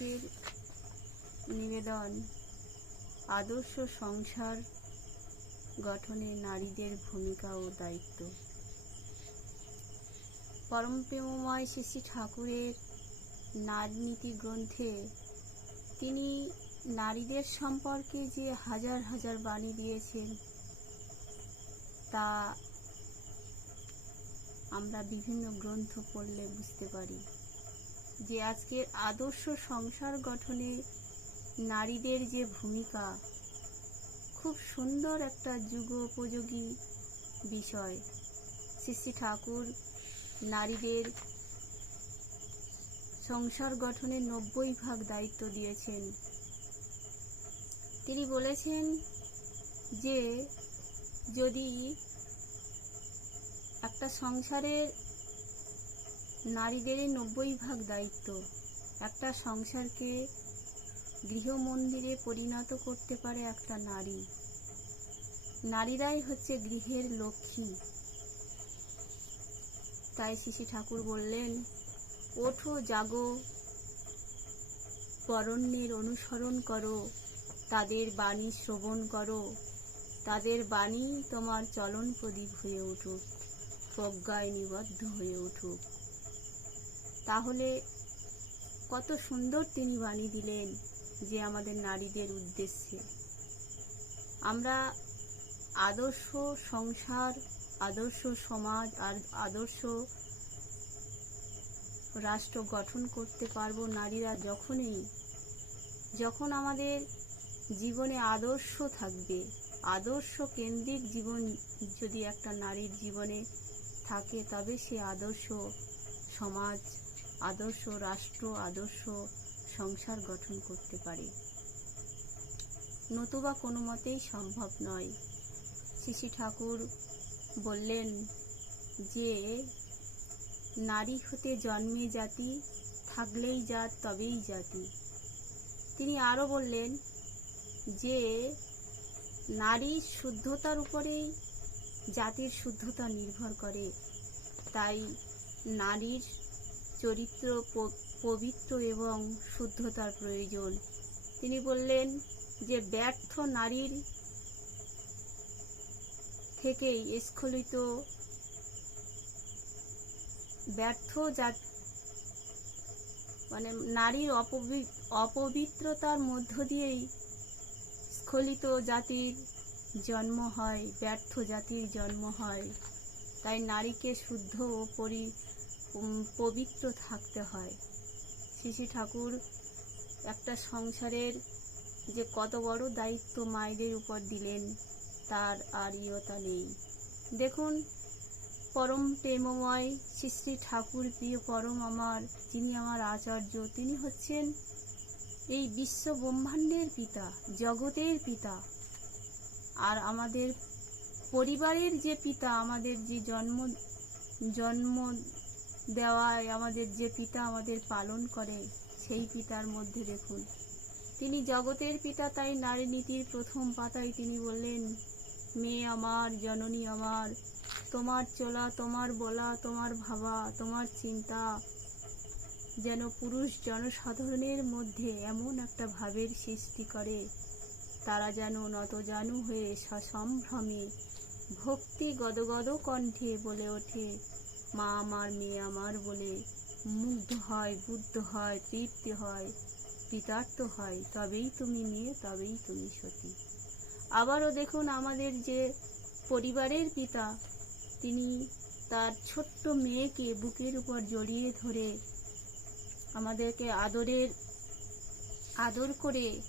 আজকের নিবেদন, আদর্শ সংসার গঠনে নারীদের ভূমিকা ও দায়িত্ব। পরম প্রেমময় শ্রী শ্রী ঠাকুরের নারীনীতি গ্রন্থে তিনি নারীদের সম্পর্কে যে হাজার হাজার বাণী দিয়েছেন, তা আমরা বিভিন্ন গ্রন্থ পড়লে বুঝতে পারি। যে আজকের আদর্শ সংসার গঠনে নারীদের যে ভূমিকা, খুব সুন্দর একটা যুগোপযোগী বিষয়। শ্রী শ্রী ঠাকুর নারীদের সংসার গঠনে নব্বই ভাগ দায়িত্ব দিয়েছেন। তিনি বলেছেন যে যদি একটা সংসারের নারীদেরই নব্বই ভাগ দায়িত্ব। একটা সংসারকে গৃহমন্দিরে পরিণত করতে পারে একটা নারী। নারীরাই হচ্ছে গৃহের লক্ষ্মী। তাই শিশি ঠাকুর বললেন, ওঠো, জাগো, বরণ্যের অনুসরণ করো, তাদের বাণী শ্রবণ করো, তাদের বাণী তোমার চলন প্রদীপ হয়ে উঠুক, প্রজ্ঞায় নিবদ্ধ হয়ে উঠুক। তাহলে কত সুন্দর তিনি বাণী দিলেন যে আমাদের নারীদের উদ্দেশ্যে। আমরা আদর্শ সংসার, আদর্শ সমাজ আর আদর্শ রাষ্ট্র গঠন করতে পারব নারীরা যখনই, যখন আমাদের জীবনে আদর্শ থাকবে, আদর্শ কেন্দ্রিক জীবন যদি একটা নারীর জীবনে থাকে, তবে সে আদর্শ সমাজ আদর্শ রাষ্ট্র, আদর্শ সংসার গঠন করতে পারে। নতুবা কোনো মতেই সম্ভব নয়। শিশি ঠাকুর বললেন যে, নারী হতে জন্মে জাতি, থাকলেই জাত, তবেই জাতি। তিনি আরও বললেন যে নারীর শুদ্ধতার উপরেই জাতির শুদ্ধতা নির্ভর করে। তাই নারীর চরিত্র পবিত্র এবং শুদ্ধতার প্রয়োজন। তিনি বললেন যে, ব্যর্থ নারীর থেকেই স্খলিত ব্যর্থ জাত মানে নারীর অপবি, অপবিত্রতার মধ্য দিয়েই স্খলিত জাতির জন্ম হয়, ব্যর্থ জাতির জন্ম হয়। তাই নারীকে শুদ্ধ ও পরি পবিত্র থাকতে হয়। শিশি ঠাকুর একটা সংসারের যে কত বড় দায়িত্ব মায়েদের উপর দিলেন, তার আর ইয়তা নেই। দেখুন, পরম প্রেমময় শ্রী শ্রী ঠাকুর, প্রিয় পরম আমার, যিনি আমার আচার্য, তিনি হচ্ছেন এই বিশ্ব ব্রহ্মাণ্ডের পিতা, জগতের পিতা। আর আমাদের পরিবারের যে পিতা, আমাদের যে জন্ম জন্ম দেওয়ায় আমাদের যে পিতা আমাদের পালন করে, সেই পিতার মধ্যে দেখুন। তিনি জগতের পিতা, তাই নারী নীতির প্রথম পাতায় তিনি বললেন, মেয়ে আমার, জননী আমার, তোমার চলা, তোমার বলা, তোমার ভাবা, তোমার চিন্তা, যেন পুরুষ জনসাধারণের মধ্যে এমন একটা ভাবের সৃষ্টি করে, তারা যেন নত জানু হয়ে সসম্ভ্রমে ভক্তি গদগদ কণ্ঠে বলে ওঠে। মা আমার, মেয়ে আমার বলে মুগ্ধ হয় বুদ্ধ হয়, তৃপ্তি হয়, কৃতার্থ হয়, তবেই তুমি মেয়ে, তবেই তুমি সতী। আবারও দেখুন আমাদের যে পরিবারের পিতা, তিনি তার ছোট্ট মেয়েকে বুকের উপর জড়িয়ে ধরে আমাদেরকে আদরের, আদর করে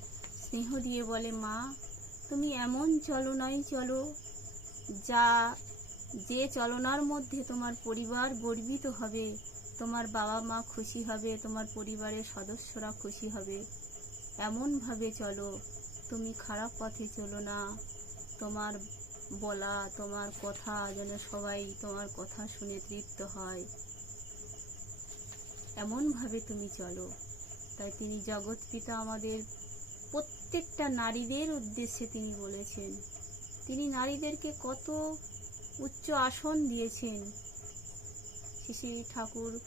স্নেহ দিয়ে বলে, মা, তুমি এমন চলো নয় চলো যা যে চলনার মধ্যে তোমার পরিবার গর্বিত হবে, তোমার বাবা মা খুশি হবে, তোমার পরিবারের সদস্যরা খুশি হবে। এমনভাবে চলো, তুমি খারাপ পথে চলো না। তোমার বলা, তোমার কথা যেন সবাই তোমার কথা শুনে তৃপ্ত হয়। এমনভাবে তুমি চলো। তাই তিনি জগৎ পিতা আমাদের প্রত্যেকটা নারীদের উদ্দেশ্যে তিনি বলেছেন। তিনি নারীদেরকে কত উচ্চ আসন দিয়েছেন। শ্রী ঠাকুর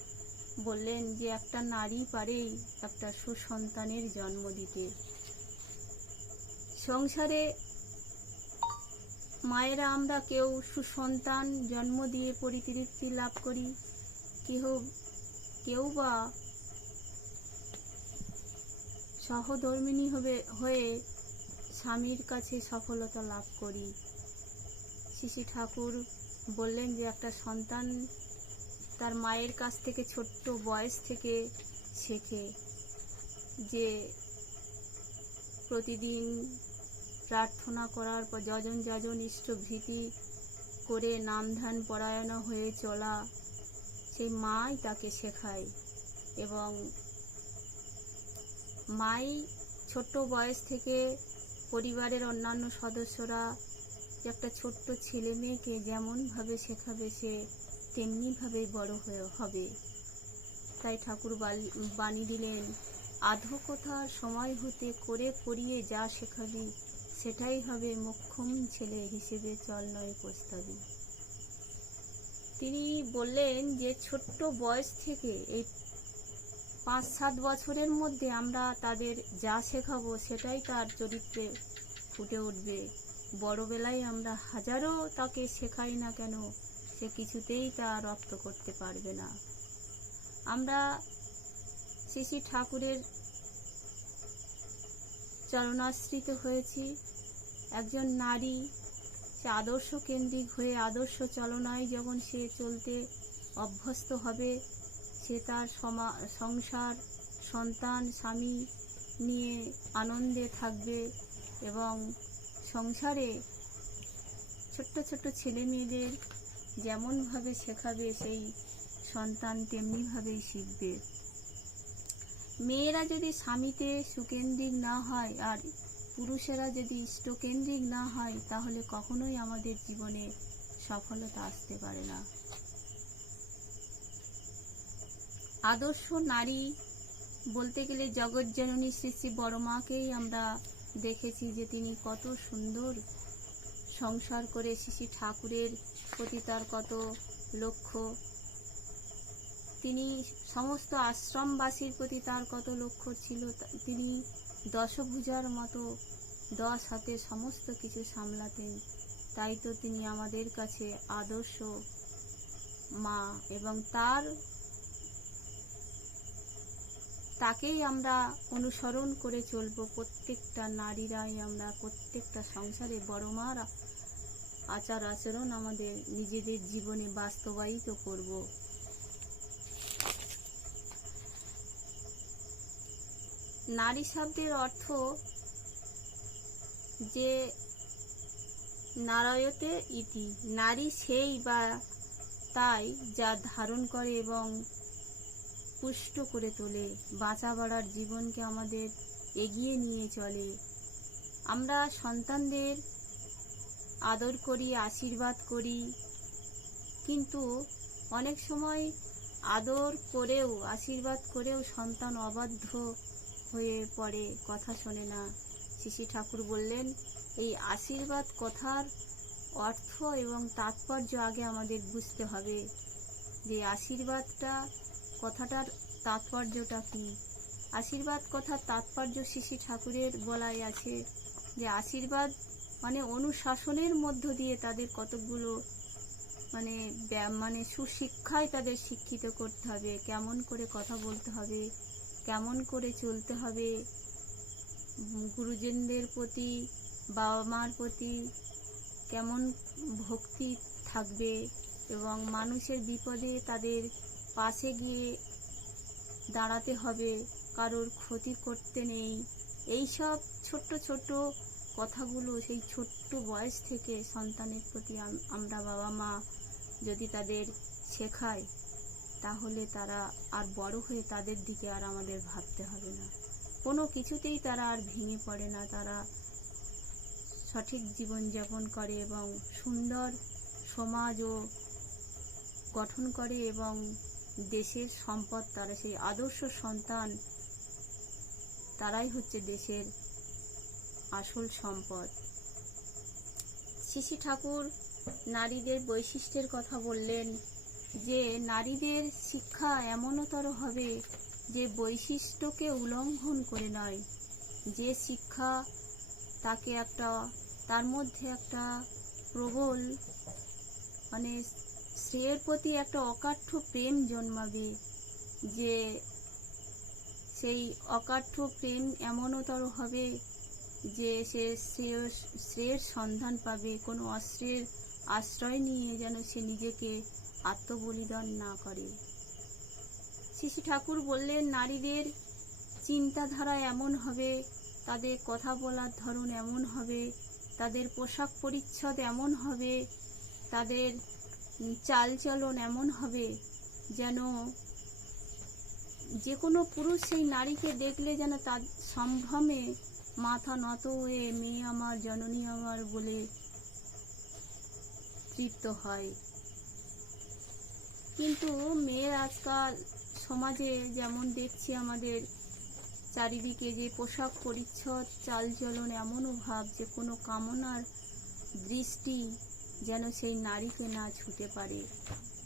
বললেন যে, একটা নারী পারেই একটা সুসন্তানের জন্ম দিতে। সংসারে মায়েরা আমরা কেউ সুসন্তান জন্ম দিয়ে পরিতৃপ্তি লাভ করি। কেউ কেউ বা সহধর্মিণী হবে, হয়ে স্বামীর কাছে সফলতা লাভ করি। শিশি ঠাকুর বললেন যে একটা সন্তান তার মায়ের কাছ থেকে ছোট্ট বয়স থেকে শেখে যে প্রতিদিন প্রার্থনা করার পর যজন যজন ইষ্টভীতি করে নাম ধ্যান পরায়ণ হয়ে চলা সেই মাই তাকে শেখায় এবং মাই ছোট্ট বয়স থেকে পরিবারের অন্যান্য সদস্যরা একটা ছোট্ট ছেলে মেয়েকে যেমনভাবে শেখাবে, সে তেমনিভাবে বড় হয়ে হবে। তাই ঠাকুর বাণী দিলেন আধকথার সময় হতে করে করিয়ে যা শেখাবি, সেটাই হবে মোক্ষম ছেলে হিসেবে চল নয় প্রস্তাবী তিনি বললেন যে, ছোট্ট বয়স থেকে এই পাঁচ সাত বছরের মধ্যে আমরা তাদের যা শেখাবো, সেটাই তার চরিত্রে ফুটে উঠবে। বড়বেলায় আমরা হাজারো তাকে শেখাই না কেন, সে কিছুতেই তা রপ্ত করতে পারবে না। আমরা শ্রী ঠাকুরের চরণাশ্রিত হয়েছি। একজন নারী, সে আদর্শ কেন্দ্রিক হয়ে আদর্শ চলনায় যখন সে চলতে অভ্যস্ত হবে, সে তার সমা, সংসার, সন্তান, স্বামী নিয়ে আনন্দে থাকবে এবং সংসারে ছোট্ট ছোট্ট ছেলে মেয়েদের যেমনভাবে শেখাবে, সেই সন্তান তেমনিভাবেই শিখবে। মেয়েরা যদি স্বামীতে সুকেন্দ্রিক না হয় আর পুরুষেরা যদি ইষ্টকেন্দ্রিক না হয়, তাহলে কখনোই আমাদের জীবনে সফলতা আসতে পারে না। আদর্শ নারী বলতে গেলে জগৎজননী শ্রী শ্রী বড় মাকেই আমরা দেখেছি যে তিনি কত সুন্দর সংসার করে শ্রী ঠাকুরের প্রতি তার কত লক্ষ্য। তিনি সমস্ত আশ্রমবাসীর প্রতি তার কত লক্ষ্য ছিল। তিনি দশভুজার মতো দশ হাতে সমস্ত কিছু সামলাতেন। তাই তো তিনি আমাদের কাছে আদর্শ মা এবং তার তাকেই আমরা অনুসরণ করে চলবো। প্রত্যেকটা নারীরাই আমরা, প্রত্যেকটা সংসারে বড় মার আচার আচরণ আমাদের নিজেদের জীবনে বাস্তবায়িত করব। নারী শব্দের অর্থ যে নারায়তে ইতি। নারী সেই বা তাই যা ধারণ করে এবং পুষ্ট করে তোলে বাঁচা বাড়ার জীবনকে আমাদের এগিয়ে নিয়ে চলে। আমরা সন্তানদের আদর করি, আশীর্বাদ করি, কিন্তু অনেক সময় আদর করেও, আশীর্বাদ করেও সন্তান অবাধ্য হয়ে পড়ে, কথা শোনে না। শিশি ঠাকুর বললেন, এই আশীর্বাদ কথার অর্থ এবং তাৎপর্য আগে আমাদের বুঝতে হবে। যে আশীর্বাদটা কথাটার তাৎপর্যটা কি? আশীর্বাদ কথার তাৎপর্য শিশি ঠাকুরের বলাই আছে যে আশীর্বাদ মানে অনুশাসনের মধ্য দিয়ে তাদের কতকগুলো মানে মানে সুশিক্ষায় তাদের শিক্ষিত করতে হবে, কেমন করে কথা বলতে হবে, কেমন করে চলতে হবে। গুরুজনদের প্রতি বাবা মার প্রতি কেমন ভক্তি থাকবে এবং মানুষের বিপদে তাদের পাশে গিয়ে দাঁড়াতে হবে, কারোর ক্ষতি করতে নেই। এই সব ছোট্ট ছোট্ট কথাগুলো সেই ছোট্ট বয়স থেকে সন্তানের প্রতি আমরা বাবা মা যদি তাদের শেখায়, তাহলে তারা আর বড় হয়ে তাদের দিকে আর আমাদের ভাবতে হবে না। কোনো কিছুতেই তারা আর ভেঙে পড়ে না। তারা সঠিক জীবনযাপন করে এবং সুন্দর সমাজও গঠন করে এবং দেশের সম্পদ, তারা সেই আদর্শ সন্তান, তারাই হচ্ছে দেশের আসল সম্পদ। শিশি ঠাকুর নারীদের বৈশিষ্ট্যের কথা বললেন যে, নারীদের শিক্ষা এমনতর হবে যে বৈশিষ্ট্যকে উল্লঙ্ঘন করে নয়। যে শিক্ষা তাকে একটা, তার মধ্যে একটা প্রবল মানে স্ত্রীর প্রতি একটা অকাঠ্য প্রেম জন্মাবে, যে সেই অকাঠ্য প্রেম এমনতর হবে যে সে শ্রেয় শ্রেয়ের সন্ধান পাবে, কোনো অস্ত্রের আশ্রয় নিয়ে যেন সে নিজেকে আত্মবলিদান না করে। শিশু ঠাকুর বললেন, নারীদের চিন্তাধারা এমন হবে, তাদের কথা বলার ধরন এমন হবে, তাদের পোশাক পরিচ্ছদ এমন হবে, তাদের চালচলন এমন হবে যেন যে কোনো পুরুষ সেই নারীকে দেখলে যেন তার সম্ভ্রমে মাথা নত হয়ে মেয়ে আমার, জননী আমার বলে তৃপ্ত হয়। কিন্তু মেয়ের আজকাল সমাজে যেমন দেখছি আমাদের চারিদিকে যে পোশাক পরিচ্ছদ চালচলন এমনও ভাব যে কোনো কামনার দৃষ্টি যেন সেই নারীকে না ছুটে পারে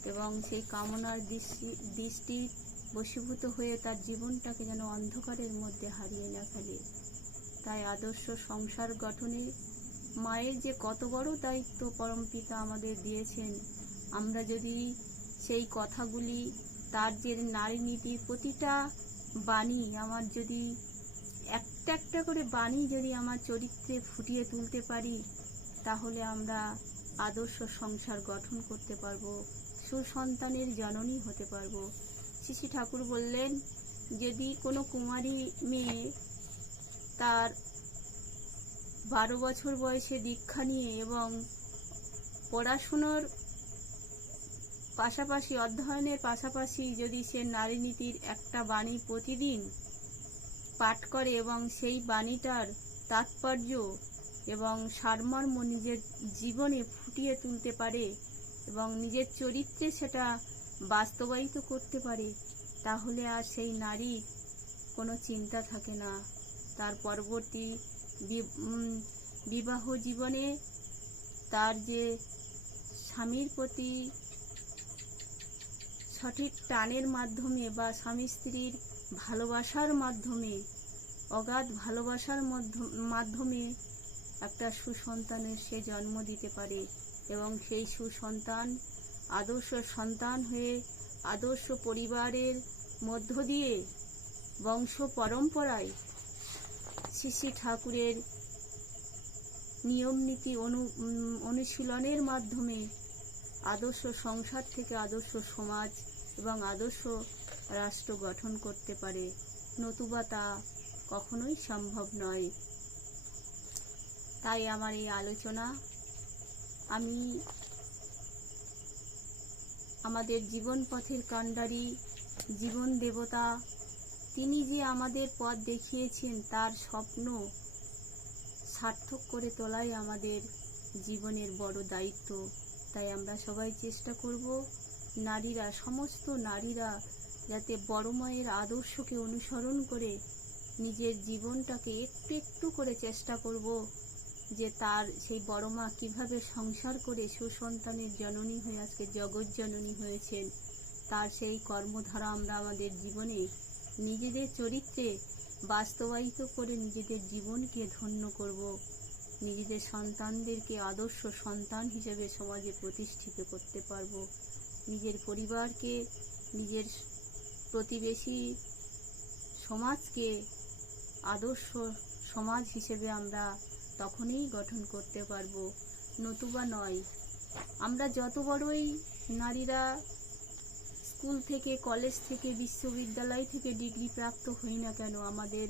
এবং সেই কামনার দৃষ্টি দৃষ্টি বশীভূত হয়ে তার জীবনটাকে যেন অন্ধকারের মধ্যে হারিয়ে না ফেলে। তাই আদর্শ সংসার গঠনে মায়ের যে কত বড় দায়িত্ব পরমপিতা আমাদের দিয়েছেন, আমরা যদি সেই কথাগুলি তার যে নারী নীতির প্রতিটা বাণী আমার যদি একটা একটা করে বাণী যদি আমার চরিত্রে ফুটিয়ে তুলতে পারি, তাহলে আমরা আদর্শ সংসার গঠন করতে পারব, সুসন্তানের জননী হতে পারব। শিশি ঠাকুর বললেন, যদি কোনো কুমারী মেয়ে তার বারো বছর বয়সে দীক্ষা নিয়ে এবং পড়াশুনোর পাশাপাশি, অধ্যয়নের পাশাপাশি যদি সে নারী নীতির একটা বাণী প্রতিদিন পাঠ করে এবং সেই বাণীটার তাৎপর্য এবং সারমর্ম নিজের জীবনে ফুটিয়ে তুলতে পারে এবং নিজের চরিত্রে সেটা বাস্তবায়িত করতে পারে, তাহলে আর সেই নারীর কোনো চিন্তা থাকে না। তার পরবর্তী বিবাহ জীবনে তার যে স্বামীর প্রতি সঠিক টানের মাধ্যমে বা স্বামী স্ত্রীর ভালোবাসার মাধ্যমে, অগাধ ভালোবাসার মধ্য- মাধ্যমে একটা সুসন্তানের সে জন্ম দিতে পারে এবং সেই সুসন্তান আদর্শ সন্তান হয়ে আদর্শ পরিবারের মধ্য দিয়ে বংশ পরম্পরায় শ্রী ঠাকুরের নিয়ম নীতি অনু অনুশীলনের মাধ্যমে আদর্শ সংসার থেকে আদর্শ সমাজ এবং আদর্শ রাষ্ট্র গঠন করতে পারে। নতুবা তা কখনোই সম্ভব নয়। তাই আমার এই আলোচনা। আমি আমাদের জীবন পথের কাণ্ডারি, জীবন দেবতা, তিনি যে আমাদের পথ দেখিয়েছেন, তার স্বপ্ন সার্থক করে তোলাই আমাদের জীবনের বড় দায়িত্ব। তাই আমরা সবাই চেষ্টা করব নারীরা, সমস্ত নারীরা যাতে বড় মায়ের আদর্শকে অনুসরণ করে নিজের জীবনটাকে একটু একটু করে চেষ্টা করব। যে তার সেই বড় মা কীভাবে সংসার করে সুসন্তানের জননী হয়ে আজকে জগৎ জননী হয়েছেন, তার সেই কর্মধারা আমরা আমাদের জীবনে নিজেদের চরিত্রে বাস্তবায়িত করে নিজেদের জীবনকে ধন্য করব, নিজেদের সন্তানদেরকে আদর্শ সন্তান হিসেবে সমাজে প্রতিষ্ঠিত করতে পারব, নিজের পরিবারকে, নিজের প্রতিবেশী সমাজকে আদর্শ সমাজ হিসেবে আমরা তখনই গঠন করতে পারব। নতুবা নয়। আমরা যত বড়ই নারীরা স্কুল থেকে, কলেজ থেকে, বিশ্ববিদ্যালয় থেকে ডিগ্রি প্রাপ্ত হই না কেন, আমাদের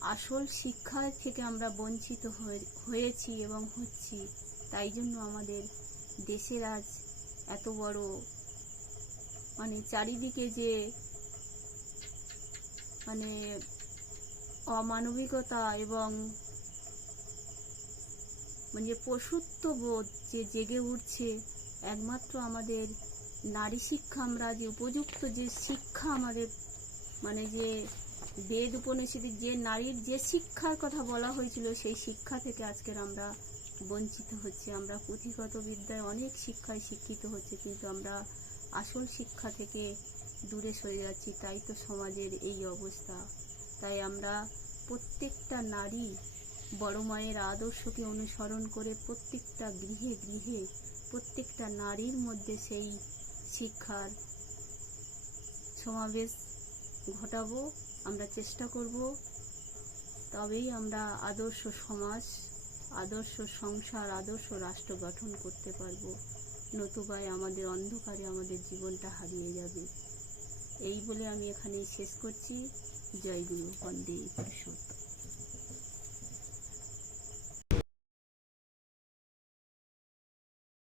আসল শিক্ষা থেকে আমরা বঞ্চিত হয়ে- হয়েছি এবং হচ্ছি। তাই জন্য আমাদের দেশের আজ এত বড় মানে চারিদিকে যে মানে অমানবিকতা এবং মানে পশুত্ব বোধ যে জেগে উঠছে, একমাত্র আমাদের নারী শিক্ষা আমরা যে উপযুক্ত যে শিক্ষা আমাদের মানে যে বেদ উপনিষদে যে নারীর যে শিক্ষার কথা বলা হয়েছিল, সেই শিক্ষা থেকে আজকের আমরা বঞ্চিত হচ্ছে। আমরা পুঁথিগত বিদ্যায় অনেক শিক্ষায় শিক্ষিত হচ্ছে, কিন্তু আমরা আসল শিক্ষা থেকে দূরে সরে যাচ্ছি। তাই তো সমাজের এই অবস্থা। তাই আমরা প্রত্যেকটা নারী বড় মায়ের আদর্শকে অনুসরণ করে প্রত্যেকটা গৃহে গৃহে প্রত্যেকটা নারীর মধ্যে সেই শিক্ষার সমাবেশ ঘটাবো, আমরা চেষ্টা করব। তবেই আমরা আদর্শ সমাজ, আদর্শ সংসার, আদর্শ রাষ্ট্র গঠন করতে পারব। নতুবায় আমাদের অন্ধকারে আমাদের জীবনটা হারিয়ে যাবে। এই বলে আমি এখানেই শেষ করছি। জয় গুরু, বন্দে পুরুষোত্তম